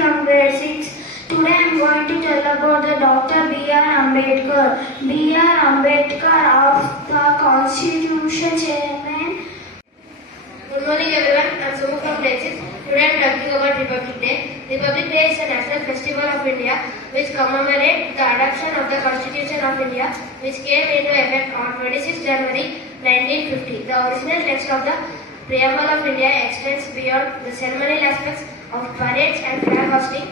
from grade 6. Today I am going to tell about the Dr. B.R. Ambedkar. B.R. Ambedkar of the Constitution Chairman. Good morning everyone, I am Sumu from grade 6. Today I am talking about Republic Day. Republic Day is a national festival of India which commemorates the adoption of the Constitution of India which came into effect on 26 January 1950. The original text of the Preamble of India extends beyond the ceremonial aspects of parades and flag hosting.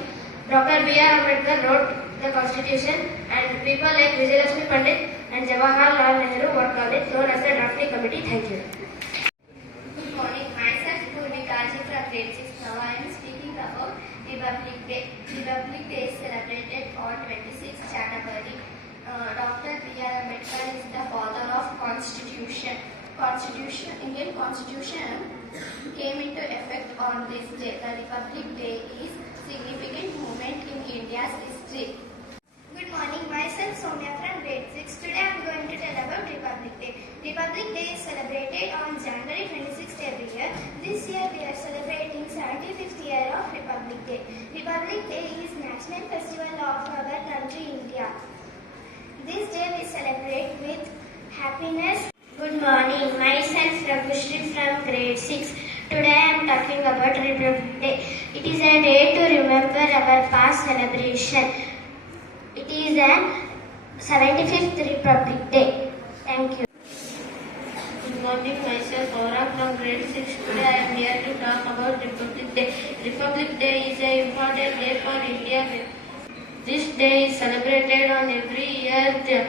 Dr. B.R. Ambedkar wrote the Constitution and people like Vijayalakshmi Pandit and Jawaharlal Nehru worked on it, known as the drafting committee. Thank you. Good morning, myself Purnika from grade 6. Now I am speaking about Republic Day. Republic Day is celebrated on 26 January. Dr. B.R. Ambedkar is the father of Constitution. Indian Constitution came into effect on this day. The Republic Day is significant moment in India's history. Good morning, myself Soumya from grade 6. Today I am going to tell about Republic Day. Republic Day is celebrated on January 26th every year. This year we are celebrating 75th year of Republic Day. Republic Day is national festival of our country India. This day we celebrate with happiness. Good morning, myself Prabhushri from grade 6. Today I am talking about Republic Day. It is a day to remember our past celebration. It is a 75th Republic Day. Thank you. Good morning, myself Aura from grade 6. Today I am here to talk about Republic Day. Republic Day is an important day for India. This day is celebrated on every year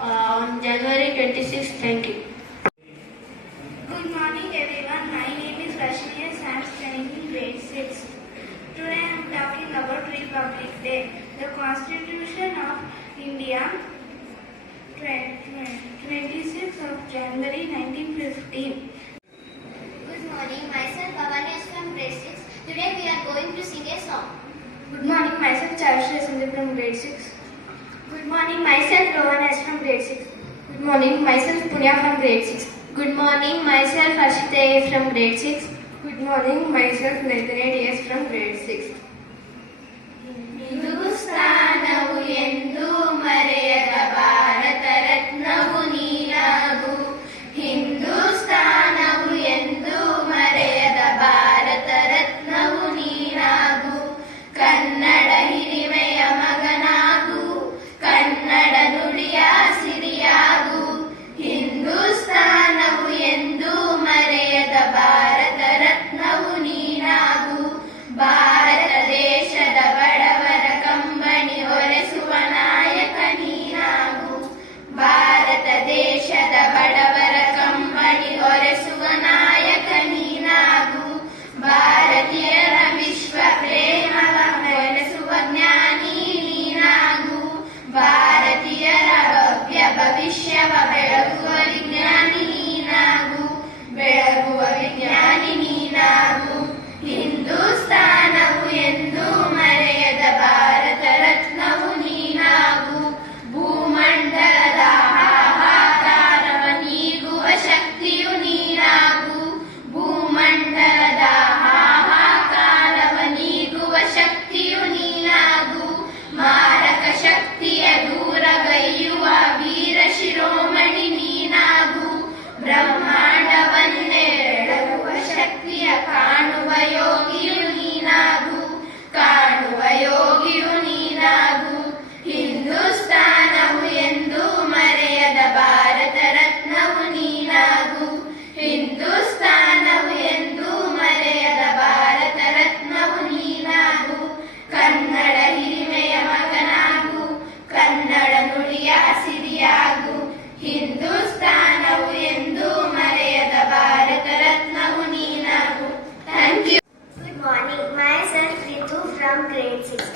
on January 26th. Thank you. Good morning everyone. My name is Rashmi and I am studying in grade 6. Today I am talking about Republic Day. The Constitution of India 26th of January 1915. Good morning, myself Bhavani from grade 6. Today we are going to sing a song. Good morning, myself Charshri Sindhu from grade 6. Good morning, myself Rohan S from grade 6. Good morning, myself Punya from grade 6. Good morning, myself Ashita A from grade 6. Good morning, myself Nathaniel D.S. from grade 6. ಹಿಂದೂಸ್ತಾನವು ಎಂದು ಮರೆಯದ ಭಾರತ ರತ್ನವು ನೀನಾಗು. ಹಿಂದೂಸ್ತಾನವು ಎಂದು ಮರೆಯದ ಭಾರತ ರತ್ನವು ನೀನಾಗು. ಕನ್ನಡ ಹಿರಿಮೆಯ ಮಗನಾಗು, ಕನ್ನಡ ನುಡಿಯ ಸಿರಿಯಾಗು. ಹಿಂದೂಸ್ತಾನವು ಎಂದು ಮರೆಯದ ಭಾರತ ರತ್ನವು ನೀನಾಗು. ಭಾರತ ದೇಶದ ಬಡವರ ಕಂಬನಿ ಹೊರೆಸುವ ವಿಜ್ಞಾನಿ ನೀನಾಗು. ಹಿಂದೂಸ್ತಾನವು ಎಂದು ಮರೆಯದ ಭಾರತ ರತ್ನವು ನೀನಾಗು. ಭೂಮಂಡಲದ ಹಾಹಾಕಾರವ ನೀಗುವ ಶಕ್ತಿಯು ನೀನಾಗು. ಭೂಮಂಡಲದ ಹಾಹಾಕಾರವ ನೀಗುವ ಶಕ್ತಿಯು ನೀನಾಗು. ಮಾರಕ ಶಕ್ತಿಯ ದೂರಗೈಯುವ ವೀರ ಶಿರೋಮಣಿ ನೀನಾಗು. ಬ್ರಹ್ಮಾಂಡವನ್ನೇ ಬೆಳಗುವ ಶಕ್ತಿಯ ಕಾಣುವ ಯೋಗಿಯು ನೀನಾಗು. ಕಾಣುವ ಯೋಗಿಯು ನೀನಾಗು. ಹಿಂದೂಸ್ತಾನವು ಎಂದು ಮರೆಯದ ಭಾರತ ರತ್ನವು ನೀನಾಗು. ಹಿಂದೂಸ್ತಾನವು ಎಂದು ಮರೆಯದ ಭಾರತ ರತ್ನವು ನೀನಾಗು. ಕನ್ನಡ ಹಿರಿಮೆಯ ಮಗನಾಗು. ಕನ್ನಡ ನುಡಿಯ ಸಿರಿಯಾಗು. ಹಿಂದೂಸ್ತಾನವು ಎಂದು ಮರೆಯದ ಭಾರತ ರತ್ನವು ನೀನಾಗು. Thank you. Good morning, myself Ritu from grade 6.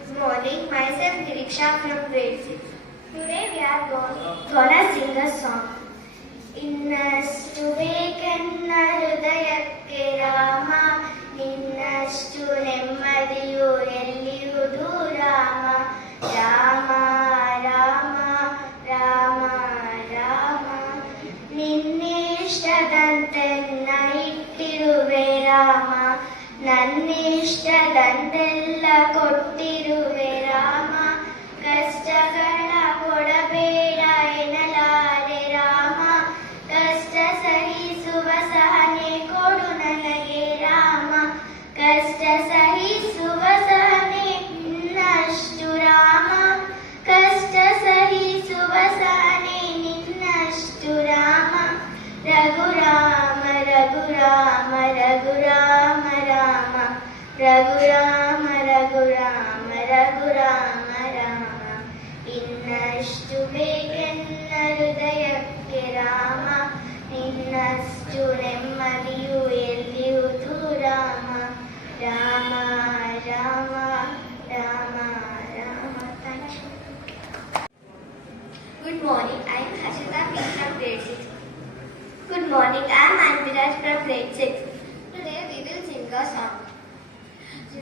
Good morning, myself Diriksha from grade 6. Today we are gonna sing a song. ಇನ್ನಷ್ಟು ಬೇಕೆನ್ನ ಹೃದಯಕ್ಕೆ ರಾಮ, ನಿನ್ನಷ್ಟು ನೆಮ್ಮದಿಯು ಎಲ್ಲಿಯುವುದು ರಾಮ. ರಾಮ ರಾಮ ರಾಮ ರಾಮ, ನಿನ್ನಿಷ್ಟದಂತೆನ್ನ ಇಟ್ಟಿರುವೆ ರಾಮ. ನನ್ನಿಷ್ಟದಂತೆಲ್ಲ ಕೊಟ್ಟಿರುವೆ ರಾಮ. ಕಷ್ಟಗಳ ಕೊಡಬೇಡ ಎನ್ನಲಾರೆ ರಾಮ. ಕಷ್ಟ ಸಹಿಸುವ ಸಹನೆ ಕೊಡು ನನಗೆ ರಾಮ. ಕಷ್ಟ ಸಹಿಸುವ ಸಹನೆ ನಿನ್ನಷ್ಟು ರಾಮ. ಕಷ್ಟ ಸಹಿಸುವ ಸಹನೆ ನಿನ್ನಷ್ಟು ರಾಮ. ರಘುರಾಮ ರಘುರಾಮ ರಘುರಾಮ ರಾಮ. ರಘುರಾಮ ರಘುರಾಮ ರಘುರಾಮ ರಾಮ. ಇನ್ನಷ್ಟು ಬೇಕೆನ್ನ ಹೃದಯಕ್ಕೆ ರಾಮ. ನಿನ್ನಷ್ಟು ನೆಮ್ಮದಿಯು ಎಲ್ಲಿಯುವುದು ರಾಮ. ರಾಮ ರಾಮ ರಾಮ Rama. Thank you. Good morning, I am Hashita P from grade 6. Good morning, I am Anviraj from grade 6. Today we will sing a song.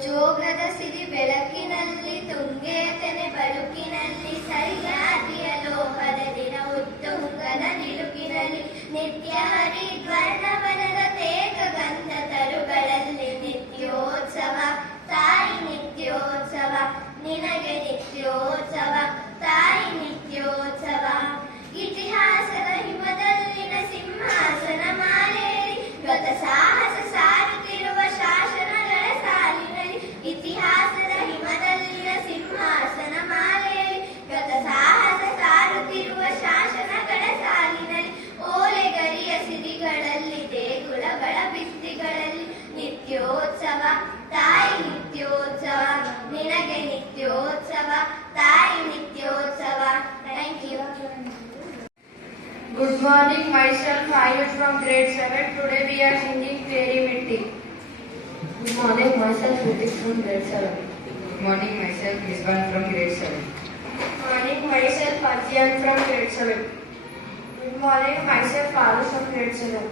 ಜೋಗದ ಸಿರಿ ಬೆಳಕಿನಲ್ಲಿ ತುಂಗೆಯ ತೆನೆ ಬಳುಕಿನಲ್ಲಿ ಸರಿಯಾದಿಯ ಲೋಹದ ದಿನ ಉತ್ತುಂಗದ ನಿಲುಕಿನಲ್ಲಿ ನಿತ್ಯ ಹರಿದ್ವರ್ಣವನದ ತೇಗ ಗಂಧ ತರುಗಳಲ್ಲಿ ನಿತ್ಯೋತ್ಸವ ತಾಯಿ ನಿತ್ಯೋತ್ಸವ ನಿನಗೆ ನಿತ್ಯೋತ್ಸವ ತಾಯಿ ನಿತ್ಯೋತ್ಸವ. ಇತಿಹಾಸದ ಹಿಮದಲ್ಲಿನ ಸಿಂಹಾಸನ ಮಾಲೆಯಲ್ಲಿ ಗತ ಸಾಹಸ ಸಾರುತ್ತಿರುವ ಶಾಸನಗಳ ಸಾಲಿನಲ್ಲಿ. ಇತಿಹಾಸದ ಹಿಮದಲ್ಲಿನ ಸಿಂಹಾಸನ ಮಾಲೆಯಲ್ಲಿ ಗತ ಸಾಹಸ ಸಾರುತ್ತಿರುವ ಶಾಸನಗಳ ಸಾಲಿನಲ್ಲಿ. ಓಲೆಗರಿಯ ಸಿರಿಗಳಲ್ಲಿ ದೇಗುಲಗಳ ಭಿತ್ತಿಗಳಲ್ಲಿ ನಿತ್ಯೋತ್ಸವ ತಾಯಿ ನಿತ್ಯೋತ್ಸವ ನಿನಗೆ ನಿತ್ಯೋತ್ಸವ ತಾಯಿ ನಿತ್ಯೋತ್ಸವ. Thank you. Good morning, myself Ayush from grade 7. Today we are singing Teri Mitti. Good morning, myself Ritik from grade 7. Good morning, myself Rizwan from grade 7. Good morning, myself Arjan from grade 7. Good morning, myself Arush from grade 7.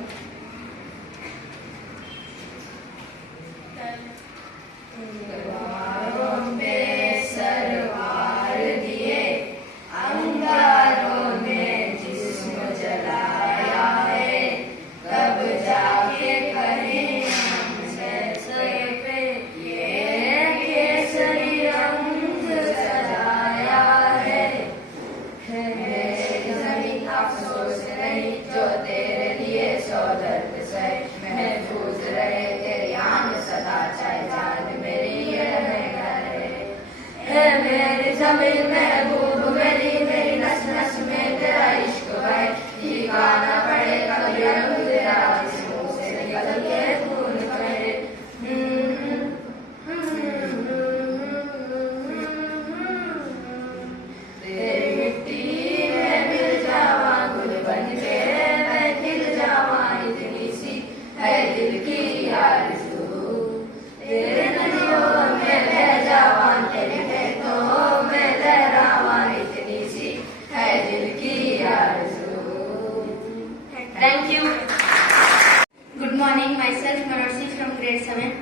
morning, myself Manasi from grade 7.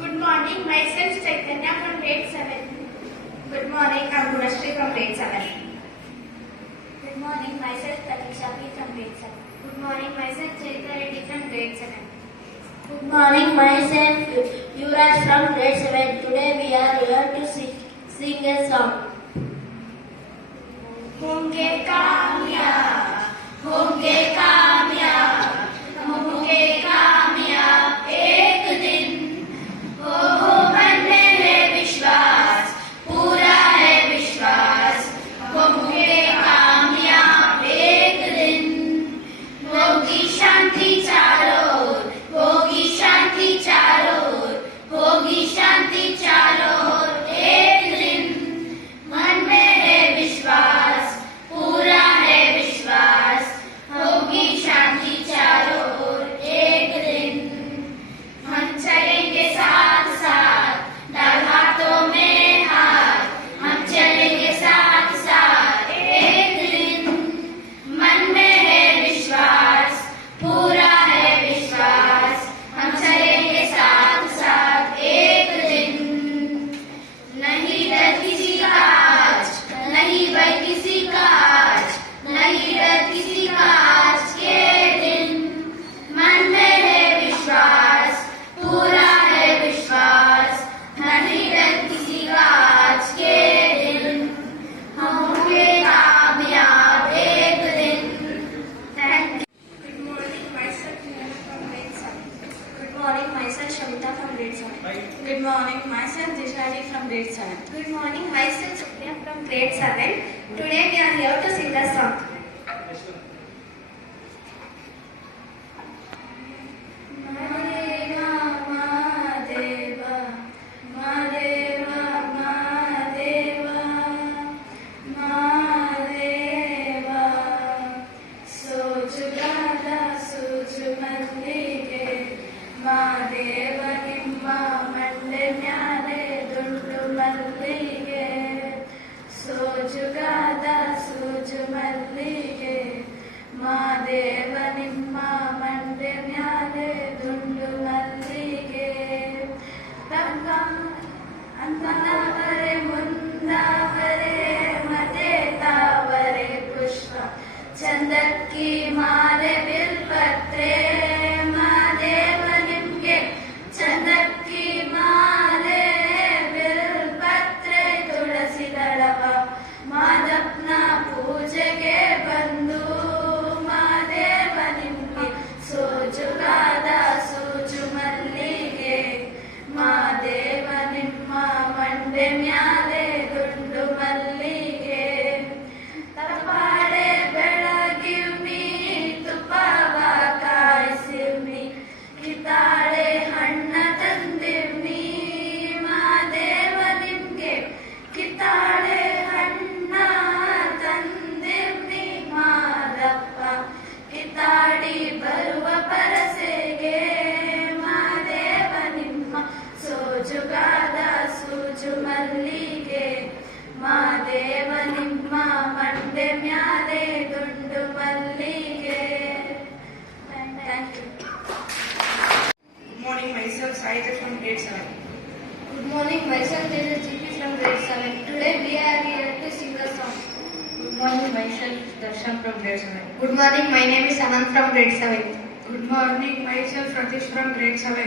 Good morning, myself Chaitanya from grade 7. Good morning, I'm Gunashri from grade 7. Good morning, myself Tanisha P from grade 7. Good morning, myself Chaitra Reddy from grade 7. Good morning, myself Yuvraj from grade 7. Today we are here to sing a song. होंगे कामयाब, होंगे कामयाब, होंगे कामयाब एक दिन। हो मन में है विश्वास, पूरा है विश्वास, होंगे कामयाब एक दिन। होगी शांति चारों ओर, होगी शांति चारों ओर, होगी शांति चारों ओर एक दिन। मन में है विश्वास, पूरा है विश्वास, होगी शांति चारों ओर एक दिन। हम चलेंगे साथ साथ, डाल हाथों में हाथ, हम चलेंगे साथ साथ एक दिन। मन में है विश्वास, पूरा है विश्वास, हम चलेंगे साथ साथ एक दिन। नहीं डर किसी का आज, नहीं भय किसी का आज, नहीं डर किसी का आज के दिन। मन में है विश्वास, पूरा है विश्वास, नहीं डर किसी का आज के दिन। हम होंगे कामयाब एक दिन। Thank you. Good morning, myself Nirmal from grade 7. Good morning, myself Shavita from grade 7. Good morning, myself Dishari from grade 7. Good morning, myself Sophia from grade 7. Today we are here to sing a song. Madeva, Madeva, Madeva, Madeva, Madeva. Sojugada, Sujumallige, Madeva Nimma Mandanyale, Dundu Mallige. Sojugada, Sujumallige, Madeva ನಿಮ್ಮ ಮಂಡೆ ಮ್ಯಾಲೆ ದುಂಡು ಮಲ್ಲಿಗೆ ಅಂತನವರೆ ಮುಂದಾವರೆ ಮತೆ ತಾವರೆ ಪುಷ್ಪ ಚಂದಕ್ಕಿ ಮಾಲೆ ಬಿಲ್ಪತ್ರೆ ಮಾದೇವ ನಿಮ್ಗೆ ಚಂದಕ್ಕಿ ಮಾಲೆ ಬಿಲ್ಪತ್ರೆ ತುಳಸಿ ದಳವ ಮಾದಪ್ಪನ ಪೂಜೆಗೆ ಬಂದು ಮಾದೇವ ನಿಮ್ಗೆ ಸೋಜುಗಾದ ಸೂಜು ಮಲ್ಲಿಗೆ ಮಾದೇವ ನಿಮ್ಮ ಮಂಡೆ ಮ್ಯಾಲೆ ದುಂಡು ಮಲ್ಲಿಗೆ ತಪಾಡೆ ಬೆಳಗಿವ್ನಿ ತುಪ್ಪವ ಕಾಯಿಸಿವ್ನಿ ಕಿತಾಳೆ ಹಣ್ಣ ತಂದಿವ್ನಿ ಮಾದೇವ ನಿಮ್ಗೆ ಕಿತಾಳೆ ಹಣ್ಣ ತಂದಿವ್ನಿ ಮಾದಪ್ಪ ಕಿತಾಡಿ ಬರುವ ಪರಸೆಗೆ ಮಾದೇವ ನಿಮ್ಮ ಸೋಜುಗಾದ ಸೂಜು ಮಲ್ಲಿಗೆ ಮಾದೇವ ನಿಮ್ಮ ಮಂಡೆ ಮ್ಯಾಲೆ ದುಂಡು ಮಲ್ಲಿಗೆ. Thank you. Good morning, myself Saita from grade 7. Good morning, myself Tejas GP from grade 7. Today we are here to sing a song. Good morning, myself Darshan from grade 7. Good morning, my name is Anand from grade 7. Good morning, myself Ratish from grade 7.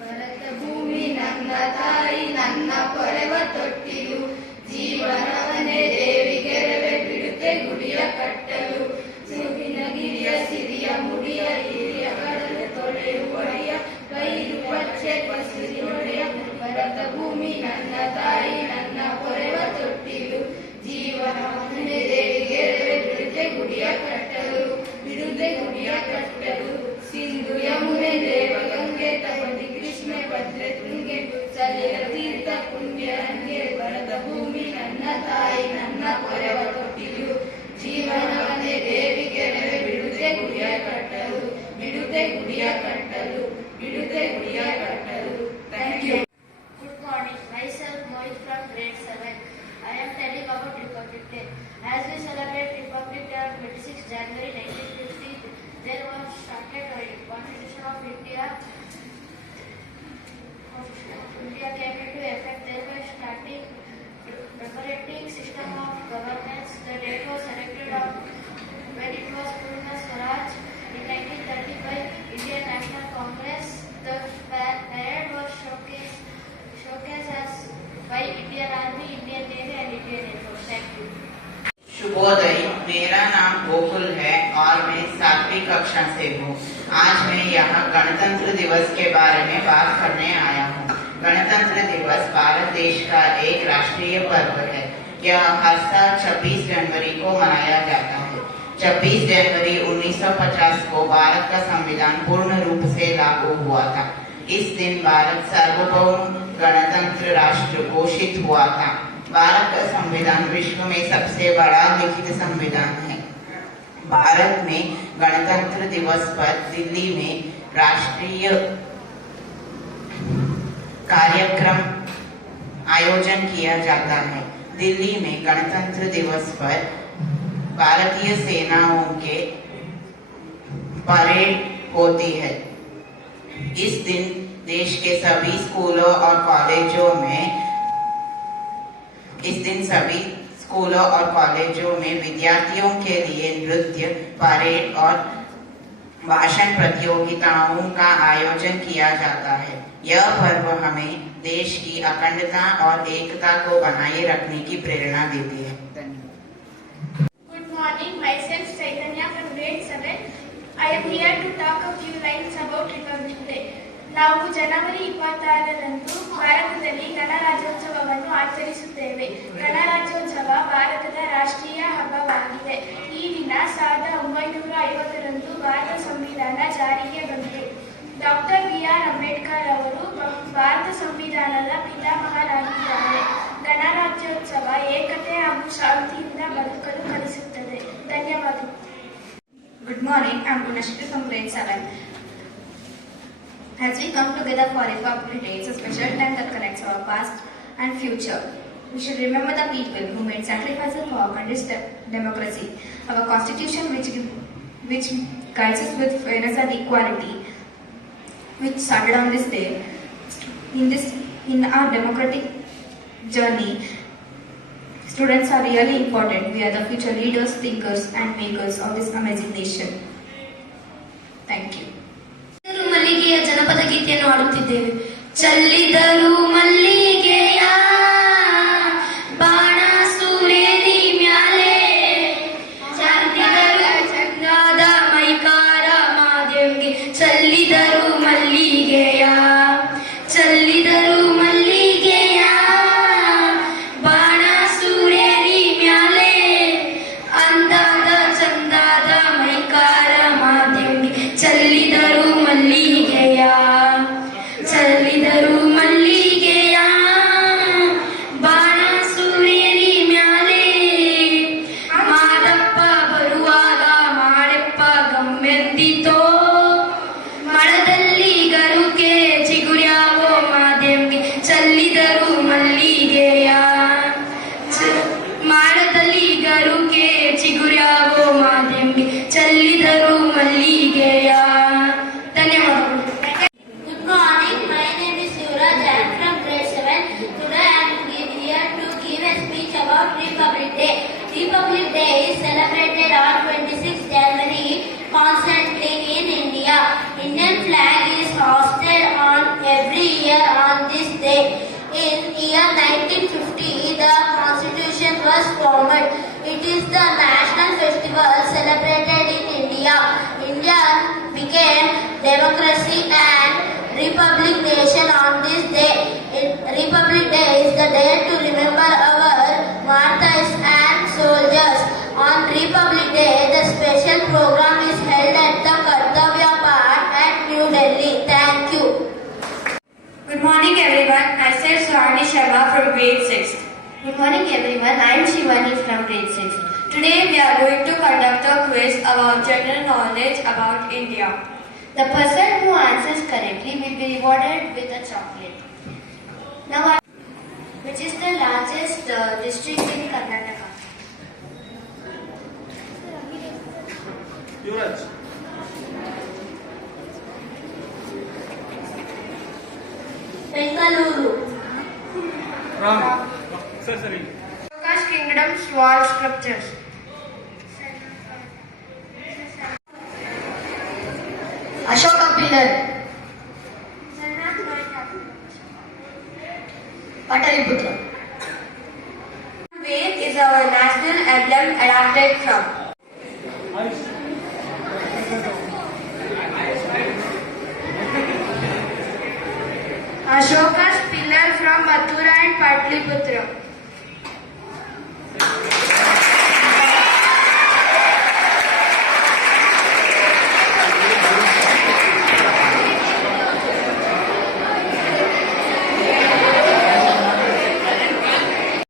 ಭರತ ಭೂಮಿ ನನ್ನ ತಾಯಿ ನನ್ನ ಪೊರೆವ ತೊಟ್ಟಿಲು ಜೀವನವನ್ನೇ ದೇವಿಗೆ ರವೆ ಬಿಡುತ್ತೆ ಗುಡಿಯ ಕಟ್ಟಲು ಸುಗಿನ ಗಿರಿಯ ಸಿರಿಯ ಮುಡಿಯ ಹಿರಿಯ ಕಡಲು ತೊಳೆಯು ಒಡೆಯ ಬೈಲು ಪಚ್ಚೆ ಪಸಿರಿ ಒಡೆಯ ಭರತ ಭೂಮಿ ನನ್ನ ತಾಯಿ ನನ್ನ ಪೊರೆವ ತೊಟ್ಟಿಲು ಜೀವನವನ್ನೇ ದೇವಿಗೆ ರವೆ ಬಿಡುತ್ತೆ ಗುಡಿಯ ಕಟ್ಟಲು ಬಿಡುತ್ತೆ ಗುಡಿಯ ಕಟ್ಟಲು ಸಿಂಧು ಯಮುನೆ ದೇವಗಂಗೆ ತಪತಿ ಕೃಷ್ಣ ಭದ್ರೆ ತುಂಗೆ ಸಲಿಲ ತೀರ್ಥ ಪುಣ್ಯರಂಗೆ ಭರತ ಭೂಮಿ ನನ್ನ ತಾಯಿ ನನ್ನ ಪೊರೆವ ತೊಟ್ಟಿಲು ಜೀವನವನ್ನೇ ದೇವಿಗೆ ರವೆ ಬಿಡುತ್ತೆ ಗುಡಿಯ ಕಟ್ಟಲು ಬಿಡುತ್ತೆ ಗುಡಿಯ ಕಟ್ಟಲು ಬಿಡುತ್ತೆ ಗುಡಿಯ ಕಟ್ಟಲು. Thank you. Good morning. Myself Mohit from grade 7. I am telling about Republic Day. As we celebrate Republic Day on 26 January 1950, there was Constitution of India came into effect, thereby starting preparating system of governance. The date was selected on when it was Purna Swaraj in 1935 Indian National Congress. The parade was showcased as by Indian Army, Indian Navy and Indian Air Force. Thank you. शुभोदय, मेरा नाम गोकुल है और मैं 7वीं कक्षा से हूँ। आज मैं यहाँ गणतंत्र दिवस के बारे में बात करने आया हूँ। गणतंत्र दिवस भारत देश का एक राष्ट्रीय पर्व है। यह हर साल 26 जनवरी को मनाया जाता है। 26 जनवरी 1950 को भारत का संविधान पूर्ण रूप से लागू हुआ था। इस दिन भारत सार्वभौम गणतंत्र राष्ट्र घोषित हुआ था। भारत का संविधान विश्व में सबसे बड़ा लिखित संविधान है। भारत में गणतंत्र दिवस पर दिल्ली में राष्ट्रीय कार्यक्रम आयोजन किया जाता है। दिल्ली में गणतंत्र दिवस पर भारतीय सेनाओं के परेड होती है। इस दिन देश के सभी स्कूलों और कॉलेजों में विद्यार्थियों के लिए नृत्य, परेड और भाषण प्रतियोगिताओं का आयोजन किया जाता है। यह पर्व हमें देश की अखंडता और एकता को बनाए रखने की प्रेरणा देती है। धन्यवाद। Good morning, myself Chaitanya from grade 7. I am here to talk a few lines about Republic Day. ನಾವು ಜನವರಿ 26ರಂದು ಭಾರತದಲ್ಲಿ ಗಣರಾಜ್ಯೋತ್ಸವವನ್ನು ಆಚರಿಸುತ್ತೇವೆ. ಗಣರಾಜ್ಯೋತ್ಸವ ಭಾರತದ ರಾಷ್ಟ್ರೀಯ ಹಬ್ಬವಾಗಿದೆ. ಈ ದಿನ 1950ರಂದು ಭಾರತ ಸಂವಿಧಾನ ಜಾರಿಗೆ ಬಂತು. Doctor B R. ಅಂಬೇಡ್ಕರ್ ಅವರು ಭಾರತ ಸಂವಿಧಾನದ ಪಿತಾಮಹರಾಗಿದ್ದಾರೆ. ಗಣರಾಜ್ಯೋತ್ಸವ ಏಕತೆ ಹಾಗೂ ಶಾಂತಿಯಿಂದ ಬದುಕಲು ಕಲಿಸುತ್ತದೆ. ಧನ್ಯವಾದಗಳು. Good morning, I am Gunashri from grade 7. As we come together for Republic Day, it's a special time that connects our past and future. We should remember the people who made sacrifices for our country's democracy. Our constitution, which guides us with fairness and equality, which started on this day. In our democratic journey, students are really important. We are the future leaders, thinkers, and makers of this amazing nation. Thank you. ಮಲ್ಲಿಗೆಯ ಜನಪದ ಗೀತೆಯನ್ನು ಹಾಡುತ್ತಿದ್ದೇವೆ. ಚಲ್ಲಿದರು ಮಲ್ಲಿಗೆಯ ಬಾಣ ಸೂರ್ಯನಿ ಮ್ಯಾಲೆ, ಚಲ್ಲಿದರು ಚಂದದ ಮೈಕಾರ ಮಾದೇವ್ಗೆ. ಚಲ್ಲಿದರು ಮಲ್ಲಿಗೆಯ, ಚಲ್ಲಿದರು ಮಲ್ಲಿಗೆಯ ಬಾಣ ಸೂರ್ಯನಿ ಮ್ಯಾಲೆ, ಅಂದಾದ ಚಂದದ ಮೈಕಾರ ಮಾದೇವ್ಗೆ. ಚಲ್ಲಿದರು ಮಲ್ಲಿಗೆಯ, ಚಲ್ಲಿದರು ಮಲ್ಲಿಗೆಯ ಬಾಣ ಸೂರ್ಯನಿ ಮ್ಯಾಲೆ, ಮಾದಪ್ಪ ಬರುವಾಗ ಮಾಡೆಪ್ಪ ಗಮ್ಮೆಂದಿತೋ, ಮಳದಲ್ಲಿ ಗರುಕೆ ಚಿಗುರ್ಯಾವೋ ಮಾದೇವ್ಗೆ. ಚಲ್ಲಿದರು ಮಲ್ಲಿಗೆಯ, ಮಾಡದಲ್ಲಿ ಗರುಕೆ ಚಿಗುರ್ಯಾವೋ ಮಾದೇವ್ಗೆ. ಚಲ್ಲಿದರು ಮಲ್ಲಿಗೆಯ. ಧನ್ಯವಾದಗಳು. Good morning, my name is Yuvraj. I am from grade 7. Today I am here to give a speech about Republic Day. Republic Day is celebrated on 26 January constantly in India. Indian flag is hoisted on every year on this day. In year 1950, the Constitution was formed. It is the national festival celebrated in India. India became democracy and republic nation on this day. Republic Day is the day to remember our martyrs and soldiers. On Republic Day, the special program is held at the Kartavya Park at New Delhi. Thank you. Good morning everyone. Myself Suhani Sharma from grade 6. Good morning everyone, I am Shivani from grade 6. Today we are going to conduct a quiz about general knowledge about India. The person who answers correctly will be rewarded with a chocolate. Now, which is the largest district in Karnataka? Yuvraj. Chikmagaluru. Ashoka's kingdom's wall structures. Ashoka pillar. Pataliputra. Wave is our national emblem adapted from. Ashoka's pillar from Mathura and Patliputra.